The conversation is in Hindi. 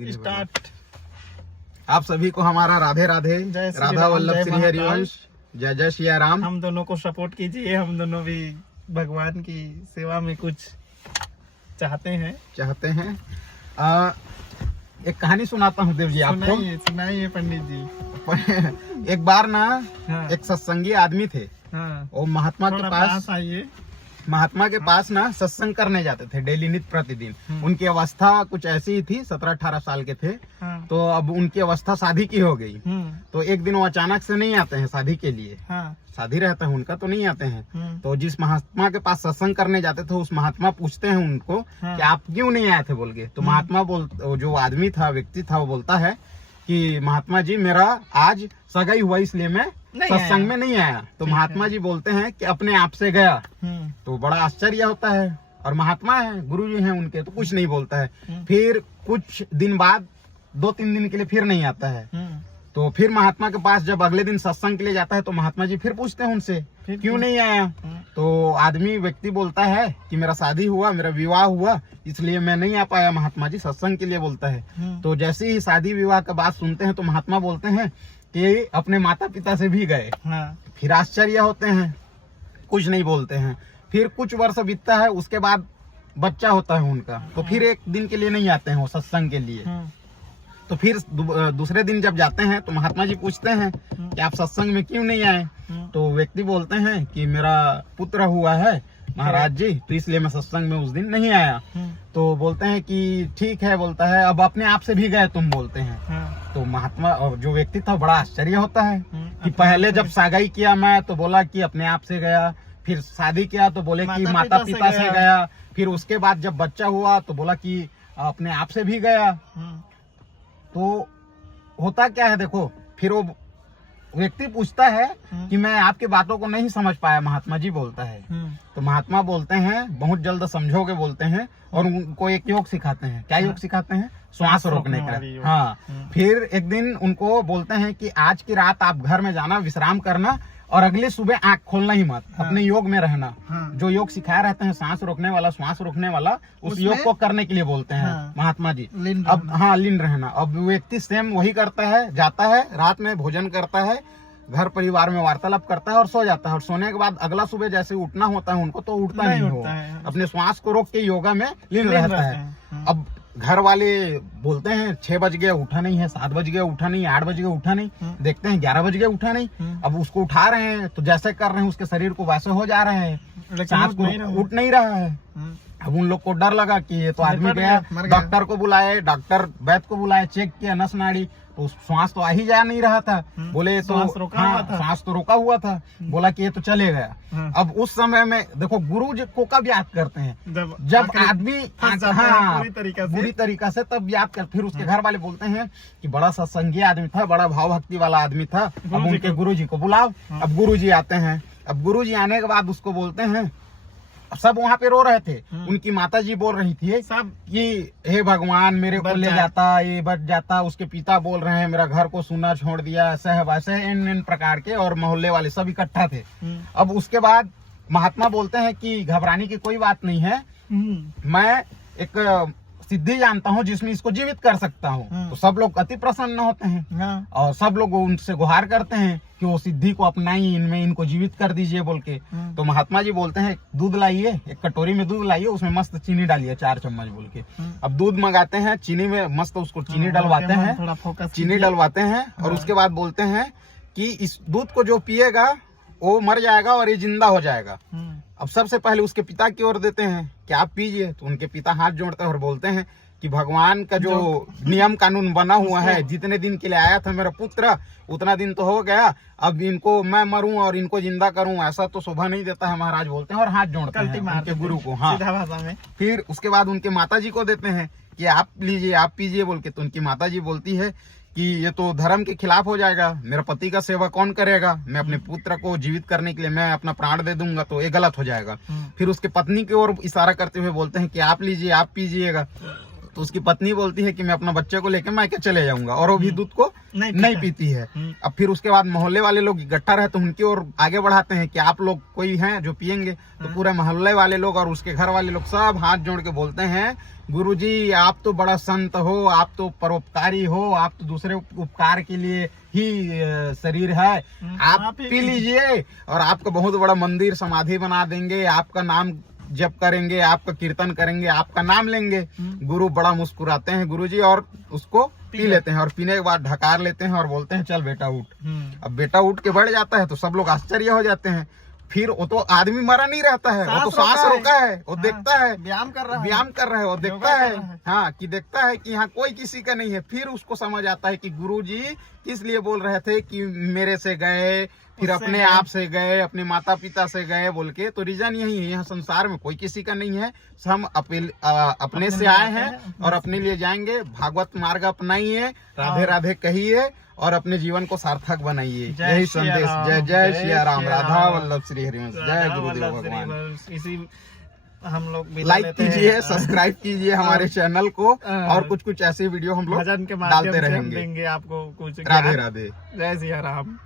दिन स्टार्ट। आप सभी को हमारा राधे राधे, जय श्री राधा राम, वल्लभ जय श्री महाकाल। हरिवंश, जय जय सिया राम। हम दोनों को सपोर्ट कीजिए, हम दोनों भी भगवान की सेवा में कुछ चाहते हैं। एक कहानी सुनाता हूँ देव जी आपको। सुनाइए सुनाइए पंडित जी। एक बार ना हाँ। एक सत्संगी आदमी थे, हाँ, वो महात्मा थोड़ा के पास आइए। पास ना सत्संग करने जाते थे डेली, नित्य प्रतिदिन। उनकी अवस्था कुछ ऐसी ही थी, 17-18 साल के थे। हाँ, तो अब उनकी अवस्था शादी की हो गई। हम्म, तो एक दिन वो अचानक से नहीं आते हैं शादी के लिए, हाँ, शादी रहता है उनका तो नहीं आते हैं। तो जिस महात्मा के पास सत्संग करने जाते थे, उस महात्मा पूछते हैं उनको हाँ। कि आप क्यों नहीं आए थे बोल के। तो महात्मा जो आदमी था, व्यक्ति था, वो बोलता है कि महात्मा जी मेरा आज सगाई हुआ इसलिए मैं सत्संग में नहीं आया। तो महात्मा जी बोलते हैं कि अपने आप से गया। तो बड़ा आश्चर्य होता है, और महात्मा है, गुरु जी हैं उनके, तो कुछ नहीं बोलता है। फिर कुछ दिन बाद 2-3 दिन के लिए फिर नहीं आता है। तो फिर महात्मा के पास जब अगले दिन सत्संग के लिए जाता है, तो महात्मा जी फिर पूछते हैं उनसे क्यों नहीं आया। तो आदमी व्यक्ति बोलता है कि मेरा शादी हुआ, मेरा विवाह हुआ, इसलिए मैं नहीं आ पाया महात्मा जी सत्संग के लिए बोलता है। तो जैसे ही शादी विवाह का बात सुनते हैं, तो महात्मा बोलते हैं कि अपने माता पिता से भी गए। फिर आश्चर्य होते हैं, कुछ नहीं बोलते हैं। फिर कुछ वर्ष बीतता है, उसके बाद बच्चा होता है उनका। तो फिर एक दिन के लिए नहीं आते हैं वो सत्संग के लिए। तो फिर दूसरे दिन जब जाते हैं, तो महात्मा जी पूछते हैं कि आप सत्संग में क्यों नहीं आए। तो व्यक्ति बोलते हैं कि मेरा पुत्र हुआ है महाराज जी, तो इसलिए मैं सत्संग में उस दिन नहीं आया। तो बोलते हैं कि ठीक है, बोलता है अब अपने आप से भी गए तुम, बोलते हैं। तो महात्मा और जो व्यक्ति था, बड़ा आश्चर्य होता है कि पहले जब सगाई किया मैं तो बोला कि अपने आप से गया, फिर शादी किया तो बोले कि माता पिता से गया, फिर उसके बाद जब बच्चा हुआ तो बोला कि अपने आप से भी गया। तो होता क्या है देखो, फिर वो व्यक्ति पूछता है कि मैं आपकी बातों को नहीं समझ पाया महात्मा जी, बोलता है। तो महात्मा बोलते हैं बहुत जल्द समझोगे, बोलते हैं, और उनको एक योग सिखाते हैं। क्या योग सिखाते हैं? श्वास रोकने का। हाँ। फिर एक दिन उनको बोलते हैं कि आज की रात आप घर में जाना, विश्राम करना, और अगले सुबह आंख खोलना ही मत, अपने योग में रहना। जो योग सिखाया रहते हैं सांस रोकने वाला, श्वास रोकने वाला, उस योग को करने के लिए बोलते हैं महात्मा जी। अब हाँ, लीन रहना। अब व्यक्ति सेम वही करता है, जाता है, रात में भोजन करता है, घर परिवार में वार्तालाप करता है और सो जाता है। और सोने के बाद अगला सुबह जैसे उठना होता है उनको, तो उठता नहीं हो, अपने श्वास को रोक के योगा में लीन रहता है। अब घर वाले बोलते हैं 6 बज गए उठा नहीं है, 7 बज गए उठा नहीं, 8 बज गए उठा नहीं, देखते हैं 11 बज गए उठा नहीं। अब उसको उठा रहे हैं, तो जैसे कर रहे हैं उसके शरीर को वैसे हो जा रहे हैं, सांस को उठ नहीं रहा है। अब उन लोग को डर लगा कि ये तो आदमी गया। डॉक्टर को बुलाए, डॉक्टर वैद्य को बुलाए, चेक किया नस नाड़ी, तो श्वास तो आ ही जा नहीं रहा था। बोले तो सांस तो रोका हुआ था। बोला कि ये तो चले गया। अब उस समय में देखो, गुरु जी को कब याद करते हैं? जब आदमी बुरी तरीका से, तब याद कर। फिर उसके घर वाले बोलते हैं कि बड़ा सत्संगी आदमी था, बड़ा भाव भक्ति वाला आदमी था, अब उनके गुरु जी को बुलाओ। अब गुरु जी आते हैं। अब गुरु जी आने के बाद उसको बोलते हैं, सब वहाँ पे रो रहे थे। उनकी माता जी बोल रही थी सब कि हे भगवान मेरे को ले जाता, ये बच जाता। उसके पिता बोल रहे हैं मेरा घर को सूना छोड़ दिया, ऐसे है वैसे है, इन प्रकार के, और मोहल्ले वाले सब इकट्ठा थे। अब उसके बाद महात्मा बोलते हैं कि घबराने की कोई बात नहीं है, मैं एक सिद्धि जानता हूँ जिसमें इसको जीवित कर सकता हूँ। तो सब लोग अति प्रसन्न होते हैं, और सब लोग उनसे गुहार करते हैं कि वो सिद्धि को अपनाइए, इनमें इनको जीवित कर दीजिए बोल के। तो महात्मा जी बोलते हैं दूध लाइए, एक कटोरी में दूध लाइए, उसमें मस्त चीनी डालिए 4 चम्मच बोल के। अब दूध मंगाते हैं, चीनी में मस्त उसको चीनी डलवाते हैं, चीनी डलवाते हैं, और उसके बाद बोलते हैं कि इस दूध को जो पिएगा वो मर जाएगा और ये जिंदा हो जाएगा। अब सबसे पहले उसके पिता की ओर देते हैं कि आप पीजिए। तो उनके पिता हाथ जोड़ते हैं और बोलते हैं कि भगवान का जो नियम कानून बना हुआ है, जितने दिन के लिए आया था मेरा पुत्र, उतना दिन तो हो गया, अब इनको मैं मरूं और इनको जिंदा करूं, ऐसा तो शोभा नहीं देता है महाराज, बोलते हैं, और हाथ जोड़ते हैं उनके गुरु को। हाँ, फिर उसके बाद उनके माता जी को देते हैं कि आप लीजिए, आप पीजिए बोल के। तो उनकी माता जी बोलती है कि ये तो धर्म के खिलाफ हो जाएगा, मेरा पति का सेवा कौन करेगा, मैं अपने पुत्र को जीवित करने के लिए मैं अपना प्राण दे दूंगा, तो ये गलत हो जाएगा। फिर उसके पत्नी की ओर इशारा करते हुए बोलते हैं कि आप लीजिए, आप पीजिएगा। तो उसकी पत्नी बोलती है कि मैं अपना बच्चे को लेकर मायके चले जाऊंगा, और वो भी दूध को नहीं पीती है। अब फिर उसके बाद मोहल्ले वाले लोग इकट्ठा रहे तो उनकी ओर आगे बढ़ाते हैं कि आप लोग कोई हैं जो पियेंगे, तो पूरे मोहल्ले वाले लोग और उसके घर वाले लोग सब हाथ जोड़ के बोलते हैं, गुरुजी आप तो बड़ा संत हो, आप तो परोपकारी हो, आप तो दूसरे उपकार के लिए ही शरीर है, आप पी लीजिए और आपका बहुत बड़ा मंदिर समाधि बना देंगे, आपका नाम जप करेंगे, आपका कीर्तन करेंगे, आपका नाम लेंगे। गुरु बड़ा मुस्कुराते हैं गुरुजी और उसको पी लेते हैं, और पीने के बाद ढकार लेते हैं और बोलते हैं चल बेटा उठ। अब बेटा उठ के बढ़ जाता है तो सब लोग आश्चर्य हो जाते हैं। फिर वो तो आदमी मरा नहीं रहता है, वो तो सांस रोका है, वो देखता है व्यायाम कर रहा है, वो देखता है हाँ कि देखता है कि यहाँ कोई किसी का नहीं है। फिर उसको समझ आता है कि गुरुजी किस लिए बोल रहे थे कि मेरे से गए, फिर अपने आप से गए, अपने माता पिता से गए बोल के। तो रीजन यही है, यहाँ संसार में कोई किसी का नहीं है, हम अपने से आए हैं और अपने लिए जाएंगे। भागवत मार्ग अपनाइए, राधे राधे कहिए और अपने जीवन को सार्थक बनाइए। यही संदेश। जय जय सिया राम, राधा वल्लभ श्री हरिवंश, जय गुरुदेव भगवान। इसी हम लोग लाइक कीजिए, सब्सक्राइब कीजिए हमारे चैनल को, और कुछ कुछ ऐसे वीडियो हम लोग भजन के डालते माध्यम से रहेंगे। देंगे आपको कुछ। राधे राधे, जय सिया राम।